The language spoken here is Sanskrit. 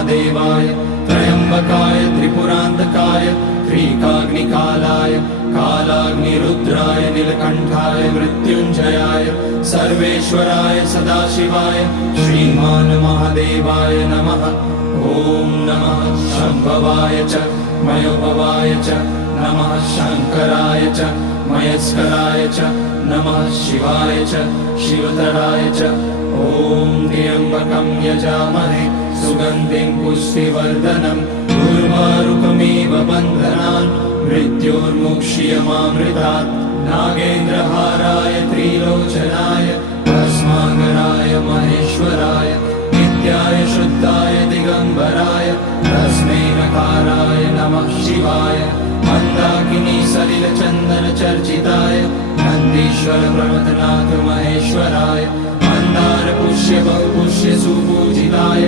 महादेवाय त्र्यंबकाय त्रिपुरांतकाय त्रिकाग्निकालाय कालाग्निरुद्राय नीलकंठाय मृत्युंजयाय सर्वेश्वराय सदाशिवाय श्रीमान महादेवाय नमः। ओम नमः शंभवाय च मयोभवाय च नमः शंकराय च मयस्कराय च नमः शिवाय च शिवतराय च। ओम त्र्यंबकं यजामहे सुगंधिं पुष्टिवर्धनम् उर्वारुकमिव बन्धनान् मृत्योर्मुक्षीयमामृतात्। नागेन्द्रहाराय त्रिलोचनाय भस्मांगराय महेश्वराय नित्याय शुद्धाय दिगंबराय तस्मै नकाराय नमः शिवाय। मंदाकिनी सलिल चंदन चर्चिताय नंदीश्वर प्रमथनाथ महेश्वराय मंदार पुष्य बहुपुष्य सुपूजिताय